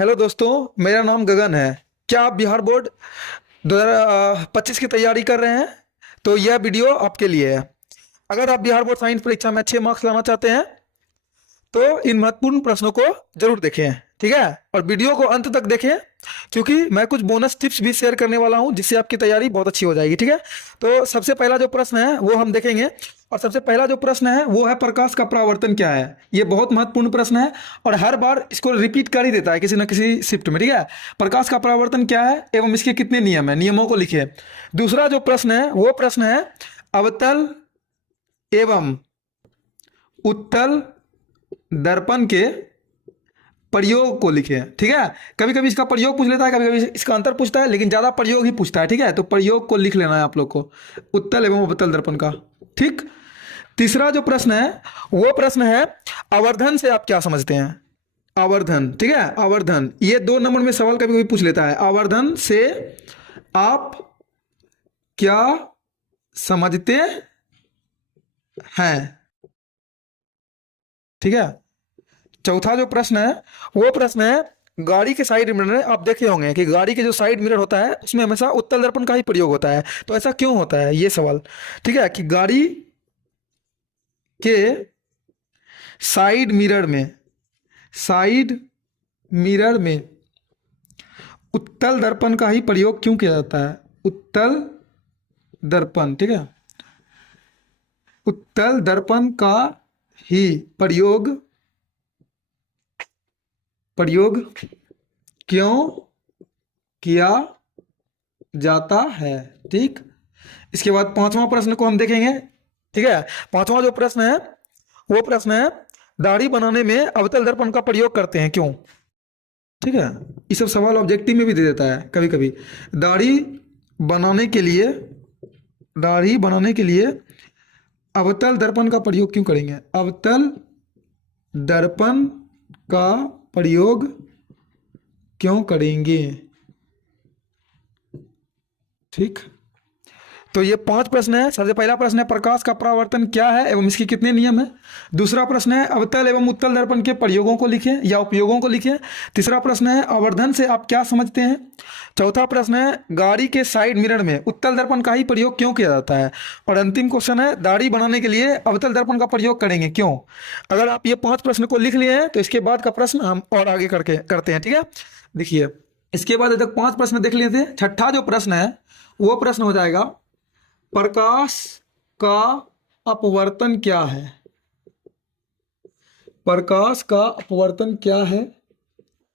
Hello दोस्तों, मेरा नाम गगन है। क्या आप बिहार बोर्ड 2025 की तैयारी कर रहे हैं? तो यह वीडियो आपके लिए है। अगर आप बिहार बोर्ड साइंस परीक्षा में अच्छे मार्क्स लाना चाहते हैं तो इन महत्वपूर्ण प्रश्नों को जरूर देखें, ठीक है। और वीडियो को अंत तक देखें, क्योंकि मैं कुछ बोनस टिप्स भी शेयर करने वाला हूं जिससे आपकी तैयारी बहुत अच्छी हो जाएगी, ठीक है। तो सबसे पहला जो प्रश्न है वो हम देखेंगे। और सबसे पहला जो प्रश्न है वो है, प्रकाश का परावर्तन क्या है? ये बहुत महत्वपूर्ण प्रश्न है और हर बार इसको रिपीट कर ही देता है किसी न किसी शिफ्ट में, ठीक है। प्रकाश का परावर्तन क्या है एवं इसके कितने नियम है, नियमों को लिखिए। दूसरा जो प्रश्न है वो प्रश्न है, अवतल एवं उत्तल दर्पण के प्रयोग को लिखे, ठीक है। कभी कभी इसका प्रयोग पूछ लेता है, कभी कभी इसका अंतर पूछता है, लेकिन ज्यादा प्रयोग ही पूछता है, ठीक है। तो प्रयोग को लिख लेना है आप लोग को, उत्तल एवं अवतल दर्पण का, ठीक। तीसरा जो प्रश्न है वो प्रश्न है, आवर्धन से आप क्या समझते हैं? आवर्धन, ठीक है। आवर्धन, ये 2 नंबर में सवाल कभी कभी पूछ लेता है। आवर्धन से आप क्या समझते हैं, ठीक है। चौथा जो प्रश्न है वो प्रश्न है, गाड़ी के साइड मिरर में आप देखे होंगे कि गाड़ी के जो साइड मिरर होता है उसमें हमेशा उत्तल दर्पण का ही प्रयोग होता है। तो ऐसा क्यों होता है, ये सवाल, ठीक है। कि गाड़ी के साइड मिरर में उत्तल दर्पण का ही प्रयोग क्यों किया जाता है? उत्तल दर्पण, ठीक है। उत्तल दर्पण का ही प्रयोग प्रयोग क्यों किया जाता है, ठीक। इसके बाद पांचवा प्रश्न को हम देखेंगे, ठीक है। पांचवा जो प्रश्न है वो प्रश्न है, दाढ़ी बनाने में अवतल दर्पण का प्रयोग करते हैं क्यों, ठीक है। ये सब सवाल ऑब्जेक्टिव में भी दे देता है कभी कभी। दाढ़ी बनाने के लिए दाढ़ी बनाने के लिए अवतल दर्पण का प्रयोग क्यों करेंगे? अवतल दर्पण का प्रयोग क्यों करेंगे, ठीक। तो ये 5 प्रश्न है। सबसे पहला प्रश्न है, प्रकाश का परावर्तन क्या है एवं इसके कितने नियम है। दूसरा प्रश्न है, अवतल एवं उत्तल दर्पण के प्रयोगों को लिखें या उपयोगों को लिखें। तीसरा प्रश्न है, आवर्धन से आप क्या समझते हैं। चौथा प्रश्न है, गाड़ी के साइड मिरर में उत्तल दर्पण का ही प्रयोग क्यों किया जाता है। और अंतिम क्वेश्चन है, दाढ़ी बनाने के लिए अवतल दर्पण का प्रयोग करेंगे क्यों। अगर आप ये 5 प्रश्न को लिख लिए हैं तो इसके बाद का प्रश्न हम और आगे करके करते हैं, ठीक है। देखिए, इसके बाद तक 5 प्रश्न देख लिए थे। छठा जो प्रश्न है वो प्रश्न हो जाएगा, प्रकाश का अपवर्तन क्या है। प्रकाश का अपवर्तन क्या है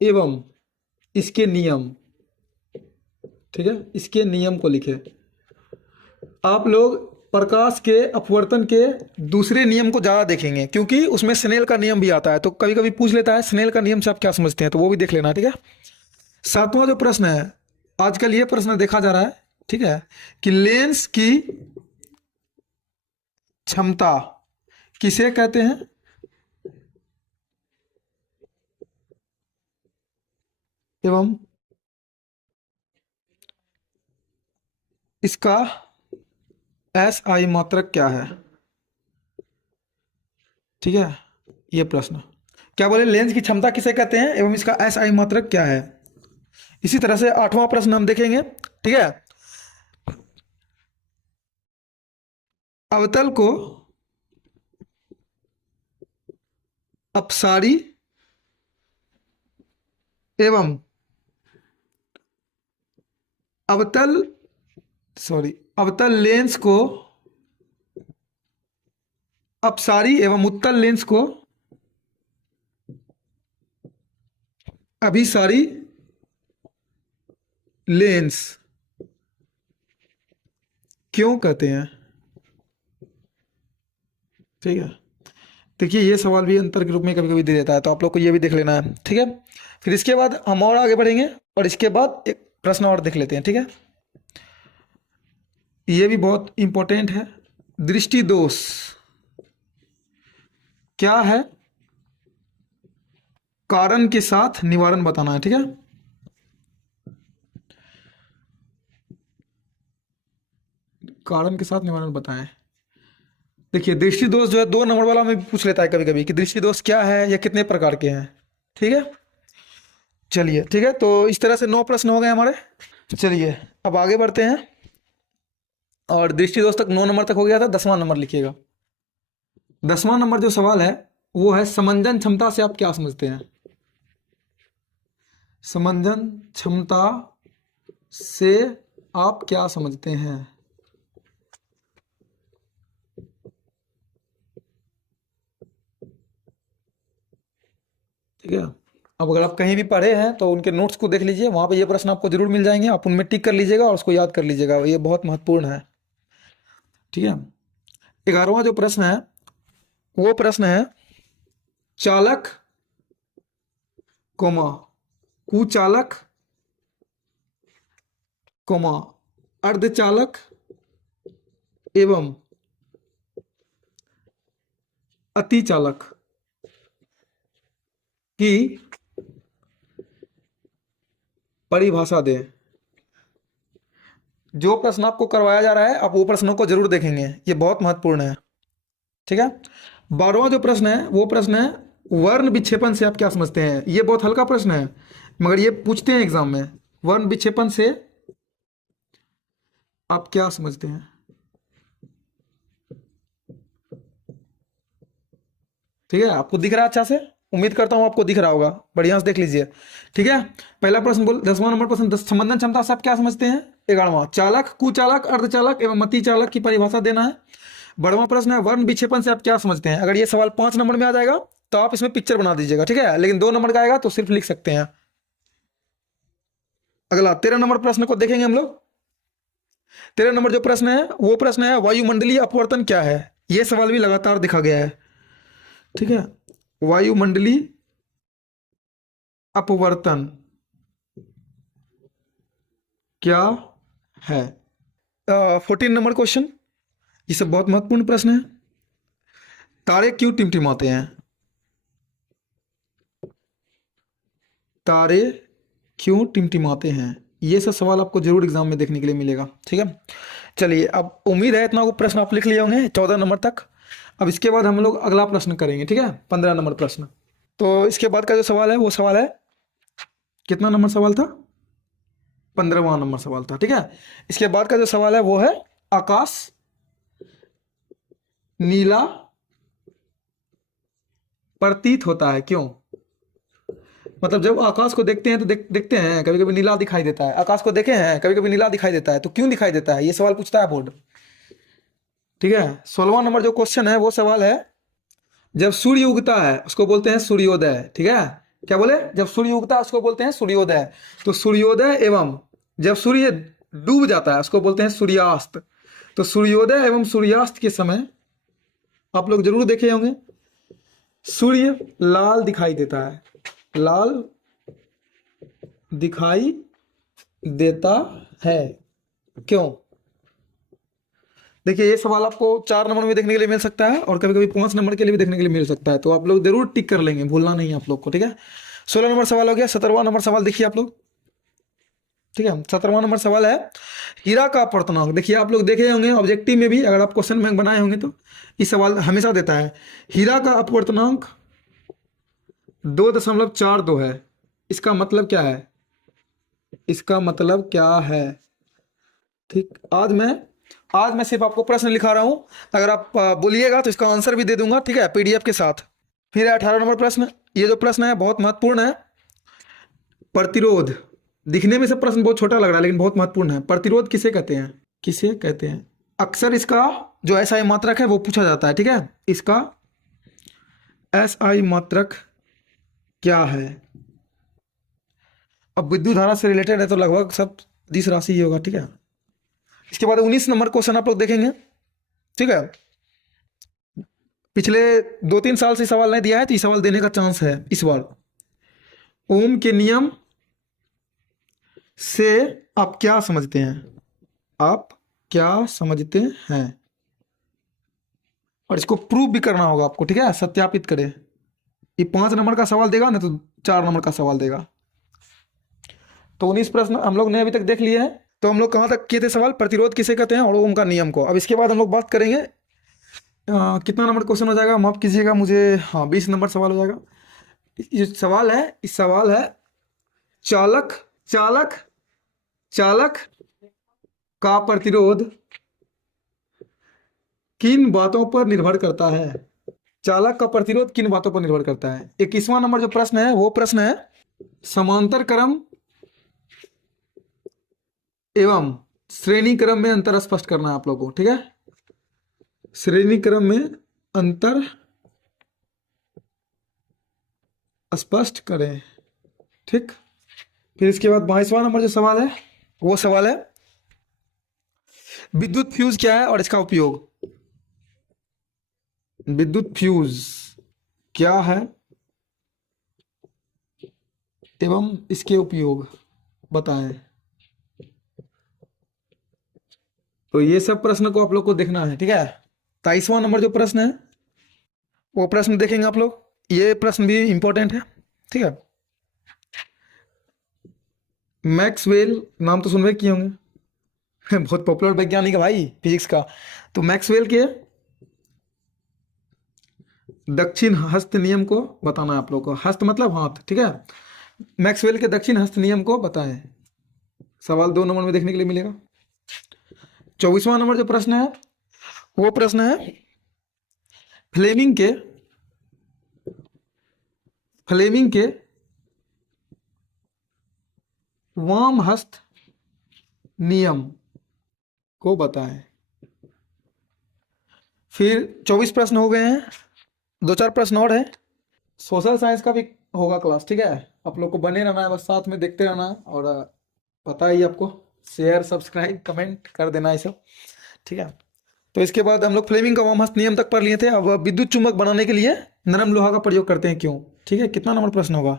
एवं इसके नियम, ठीक है। इसके नियम को लिखे। आप लोग प्रकाश के अपवर्तन के दूसरे नियम को ज्यादा देखेंगे क्योंकि उसमें स्नेल का नियम भी आता है। तो कभी कभी पूछ लेता है स्नेल का नियम से आप क्या समझते हैं, तो वो भी देख लेना, ठीक है। सातवां जो प्रश्न है, आजकल ये प्रश्न देखा जा रहा है, ठीक है, कि लेंस की क्षमता किसे कहते हैं एवं इसका SI मात्रक क्या है, ठीक है। ये प्रश्न क्या बोले, लेंस की क्षमता किसे कहते हैं एवं इसका SI मात्रक क्या है। इसी तरह से 8वां प्रश्न हम देखेंगे, ठीक है। अवतल को अपसारी एवं अवतल अवतल लेंस को अपसारी एवं उत्तल लेंस को अभिसारी लेंस क्यों कहते हैं, ठीक है। देखिए, ये सवाल भी अंतर के रूप में कभी कभी दे देता है, तो आप लोग को ये भी देख लेना है, ठीक है। फिर इसके बाद हम और आगे बढ़ेंगे और इसके बाद एक प्रश्न और देख लेते हैं, ठीक है। ये भी बहुत इंपॉर्टेंट है, दृष्टि दोष क्या है, कारण के साथ निवारण बताना है, ठीक है। कारण के साथ निवारण बताएं। देखिए, दृष्टि दोष जो है 2 नंबर वाला में भी पूछ लेता है कभी कभी कि दृष्टि दोष क्या है या कितने प्रकार के हैं, ठीक है। चलिए ठीक है, तो इस तरह से 9 प्रश्न हो गए हमारे। चलिए अब आगे बढ़ते हैं। और दृष्टि दोष तक 9 नंबर तक हो गया था, 10वां नंबर लिखिएगा। 10वां नंबर जो सवाल है वो है समंजन क्षमता से आप क्या समझते हैं। समंजन क्षमता से आप क्या समझते हैं। ठीक है, अब अगर आप कहीं भी पढ़े हैं तो उनके नोट्स को देख लीजिए, वहां पे ये प्रश्न आपको जरूर मिल जाएंगे, आप उनमें टिक कर लीजिएगा और उसको याद कर लीजिएगा, ये बहुत महत्वपूर्ण है। ठीक है, 11वां जो प्रश्न है वो प्रश्न है चालक कोमा कुचालक कोमा अर्धचालक एवं अतिचालक की परिभाषा दें। जो प्रश्न आपको करवाया जा रहा है आप वो प्रश्नों को जरूर देखेंगे, ये बहुत महत्वपूर्ण है। ठीक है, 12वां जो प्रश्न है वो प्रश्न है वर्ण विक्षेपण से आप क्या समझते हैं। ये बहुत हल्का प्रश्न है मगर ये पूछते हैं एग्जाम में, वर्ण विक्षेपण से आप क्या समझते हैं। ठीक है, आपको दिख रहा है अच्छा से, उम्मीद करता हूं आपको दिख रहा होगा, बढ़िया से देख लीजिए। ठीक है, पहला प्रश्न बोल 10वां नंबर प्रश्न संबंधन क्षमता से आप क्या समझते हैं। 11वां चालक कुचालक अर्धचालक एवं अतिचालक की परिभाषा देना है। 12वां प्रश्न है वर्ण विक्षेपण से आप क्या समझते हैं। अगर ये सवाल 5 नंबर में आ जाएगा तो आप इसमें पिक्चर बना दीजिएगा, ठीक है, लेकिन 2 नंबर का आएगा तो सिर्फ लिख सकते हैं। अगला 13 नंबर प्रश्न को देखेंगे हम लोग। 13 नंबर जो प्रश्न है वो प्रश्न है वायुमंडलीय अपवर्तन क्या है। ये सवाल भी लगातार दिखा गया है। ठीक है, वायुमंडलीय अपवर्तन क्या है। 14 नंबर क्वेश्चन, ये सब बहुत महत्वपूर्ण प्रश्न है। तारे क्यों टिमटिमाते हैं। तारे क्यों टिमटिमाते हैं, ये सब सवाल आपको जरूर एग्जाम में देखने के लिए मिलेगा। ठीक है, चलिए अब उम्मीद है इतना को प्रश्न आप लिख लिए होंगे 14 नंबर तक। अब इसके बाद हम लोग अगला प्रश्न करेंगे। ठीक है, 15 नंबर प्रश्न। तो इसके बाद का जो सवाल है वो सवाल है, कितना नंबर सवाल था, 15वां नंबर सवाल था। ठीक है, इसके बाद का जो सवाल है वो है आकाश नीला प्रतीत होता है क्यों। मतलब जब आकाश को देखते हैं तो देखते हैं कभी कभी नीला दिखाई देता है, आकाश को देखे हैं कभी कभी नीला दिखाई देता है, तो क्यों दिखाई देता है, ये सवाल पूछता है बोर्ड। ठीक है, 16वां नंबर जो क्वेश्चन है वो सवाल है जब सूर्य उगता है उसको बोलते हैं सूर्योदय। ठीक है, क्या बोले, जब सूर्य उगता है उसको बोलते हैं सूर्योदय। तो सूर्योदय एवं जब सूर्य डूब जाता है उसको बोलते हैं सूर्यास्त। तो सूर्योदय एवं सूर्यास्त के समय आप लोग जरूर देखे होंगे सूर्य लाल दिखाई देता है, लाल दिखाई देता है क्यों। देखिए ये सवाल आपको 4 नंबर में देखने के लिए मिल सकता है और कभी कभी 5 नंबर के लिए भी देखने के लिए मिल सकता है, तो आप लोग जरूर टिक कर लेंगे, भूलना नहीं है आप लोग को। ठीक है, 16 नंबर सवाल हो गया। 17वां नंबर सवाल देखिए आप लोग। ठीक है, 17वां नंबर सवाल है हीरा का अपवर्तनांक। देखिए आप लोग देखे होंगे ऑब्जेक्टिव में भी, अगर आप क्वेश्चन बैंक बनाए होंगे तो ये सवाल हमेशा देता है हीरा का अपवर्तनांक 2.42 है। इसका मतलब क्या है, इसका मतलब क्या है। ठीक, आज मैं सिर्फ आपको प्रश्न लिखा रहा हूं, अगर आप बोलिएगा तो इसका आंसर भी दे दूंगा। ठीक है, पीडीएफ के साथ। फिर 18 नंबर प्रश्न, ये जो प्रश्न है बहुत महत्वपूर्ण है। प्रतिरोध, दिखने में से प्रश्न बहुत छोटा लग रहा है लेकिन बहुत महत्वपूर्ण है। प्रतिरोध किसे कहते हैं, किसे कहते हैं। अक्सर इसका जो एसआई मात्रक है वो पूछा जाता है। ठीक है, इसका एसआई मात्रक क्या है। अब विद्युत धारा से रिलेटेड है तो लगभग सब दिस राशि ही होगा। ठीक है, इसके बाद 19 नंबर क्वेश्चन आप लोग देखेंगे। ठीक है, पिछले 2-3 साल से सवाल नहीं दिया है तो ये सवाल देने का चांस है इस बार। ओम के नियम से आप क्या समझते हैं, आप क्या समझते हैं, और इसको प्रूव भी करना होगा आपको। ठीक है, सत्यापित करें। ये 5 नंबर का सवाल देगा ना तो 4 नंबर का सवाल देगा। तो 19 प्रश्न हम लोग ने अभी तक देख लिए हैं। तो हम लोग कहाँ तक किए थे सवाल, प्रतिरोध किसे कहते हैं और ओम का नियम को। अब इसके बाद हम लोग बात करेंगे कितना नंबर क्वेश्चन हो जाएगा, माफ कीजिएगा मुझे, हाँ 20 नंबर सवाल हो जाएगा। ये सवाल है, इस सवाल है चालक चालक चालक का प्रतिरोध किन बातों पर निर्भर करता है? चालक का प्रतिरोध किन बातों पर निर्भर करता है? 21वां नंबर जो प्रश्न है वो प्रश्न है समांतर क्रम एवं श्रेणी क्रम में अंतर स्पष्ट करना है आप लोगों को, ठीक है। श्रेणी क्रम में अंतर स्पष्ट करें, ठीक। फिर इसके बाद 22वां नंबर जो सवाल है वो सवाल है विद्युत फ्यूज क्या है और इसका उपयोग। विद्युत फ्यूज क्या है एवं इसके उपयोग बताएं। तो ये सब प्रश्न को आप लोग को देखना है, ठीक है। 23वां नंबर जो प्रश्न है वो प्रश्न देखेंगे आप लोग। ये प्रश्न भी इंपॉर्टेंट है, ठीक है। मैक्सवेल नाम तो सुनवे किए होंगे बहुत पॉपुलर वैज्ञानिक है भाई फिजिक्स का। तो मैक्सवेल के दक्षिण हस्त नियम को बताना है आप लोग को। हस्त मतलब हाथ, ठीक है। मैक्सवेल के दक्षिण हस्त नियम को बताएं। सवाल 2 नंबर में देखने के लिए मिलेगा। 24वां नंबर जो प्रश्न है वो प्रश्न है फ्लेमिंग के वाम हस्त नियम को बताएं। फिर 24 प्रश्न हो गए हैं, 2-4 प्रश्न और है। सोशल साइंस का भी होगा क्लास, ठीक है। आप लोग को बने रहना है, बस साथ में देखते रहना है। और पता ही आपको, शेयर सब्सक्राइब कमेंट कर देना है सब, ठीक है। तो इसके बाद हम लोग फ्लेमिंग का वाम हस्त नियम तक पढ़ लिए थे। अब विद्युत चुंबक बनाने के लिए नरम लोहा का प्रयोग करते हैं क्यों, ठीक है। कितना नंबर प्रश्न होगा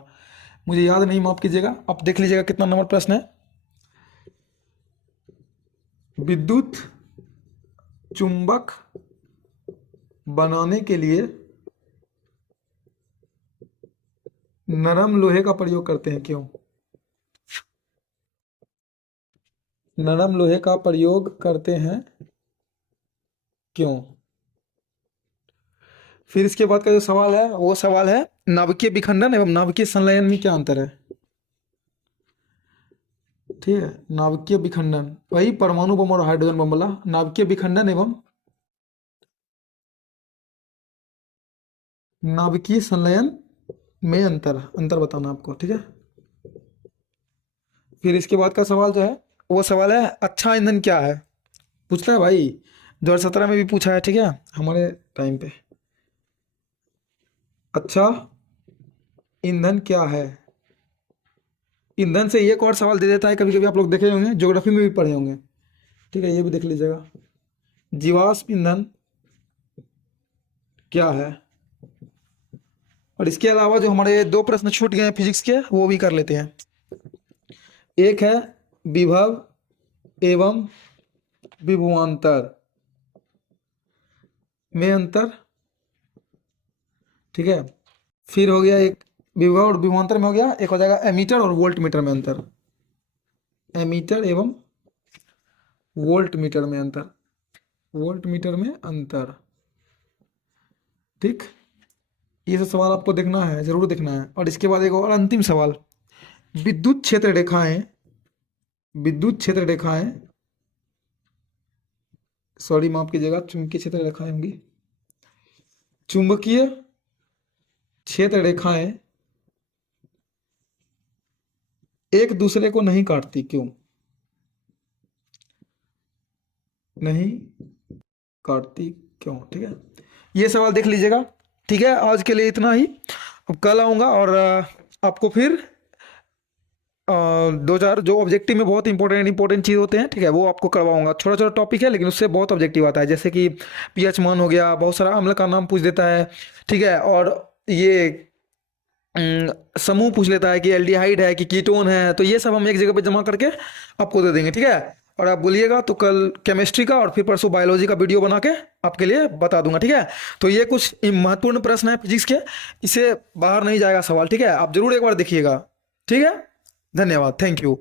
मुझे याद नहीं, माफ कीजिएगा, आप देख लीजिएगा कितना नंबर प्रश्न है। विद्युत चुंबक बनाने के लिए नरम लोहे का प्रयोग करते हैं क्यों। नरम लोहे का प्रयोग करते हैं क्यों। फिर इसके बाद का जो सवाल है वो सवाल है नाभिकीय विखंडन एवं नाभिकीय संलयन में क्या अंतर है, ठीक है। नाभिकीय विखंडन वही परमाणु बम और हाइड्रोजन बम वाला। नाभिकीय विखंडन एवं नाभिकीय संलयन में अंतर बताना आपको, ठीक है। फिर इसके बाद का सवाल जो है वो सवाल है अच्छा ईंधन क्या है। पूछता है भाई, 2017 में भी पूछा है, ठीक है, हमारे टाइम पे। अच्छा ईंधन क्या है। ईंधन से एक और सवाल दे देता है कभी कभी, आप लोग देखे होंगे, ज्योग्राफी में भी पढ़े होंगे, ठीक है। ये भी देख लीजिएगा, जीवाश्म ईंधन क्या है। और इसके अलावा जो हमारे 2 प्रश्न छूट गए हैं फिजिक्स के वो भी कर लेते हैं। एक है विभव एवं विभवांतर में अंतर, ठीक है। फिर हो गया एक विभव और विभवांतर में हो गया, एक हो जाएगा एमीटर और वोल्ट मीटर में अंतर। एमीटर एवं वोल्ट मीटर में अंतर, वोल्ट मीटर में अंतर, ठीक। ये सब सवाल आपको देखना है, जरूर देखना है। और इसके बाद एक और अंतिम सवाल, विद्युत क्षेत्र रेखाएं, विद्युत क्षेत्र रेखाएं, सॉरी माफ कीजिएगा, चुंबकीय क्षेत्र रेखाएं होंगी। चुंबकीय क्षेत्र रेखाएं एक दूसरे को नहीं काटती क्यों, नहीं काटती क्यों, ठीक है। ये सवाल देख लीजिएगा, ठीक है। आज के लिए इतना ही, अब कल आऊँगा और आपको फिर 2-4 जो ऑब्जेक्टिव में बहुत इंपॉर्टेंट चीज़ होते हैं, ठीक है, वो आपको करवाऊंगा। छोटा छोटा टॉपिक है लेकिन उससे बहुत ऑब्जेक्टिव आता है, जैसे कि पीएच मान हो गया, बहुत सारा अम्ल का नाम पूछ देता है, ठीक है। और ये समूह पूछ लेता है कि एल्डिहाइड है कि कीटोन है, तो ये सब हम एक जगह पे जमा करके आपको दे देंगे, ठीक है। और आप बोलिएगा तो कल केमिस्ट्री का और फिर परसों बायोलॉजी का वीडियो बना के आपके लिए बता दूंगा, ठीक है। तो ये कुछ महत्वपूर्ण प्रश्न है फिजिक्स के, इससे बाहर नहीं जाएगा सवाल, ठीक है। आप जरूर एक बार देखिएगा, ठीक है। धन्यवाद, थैंक यू।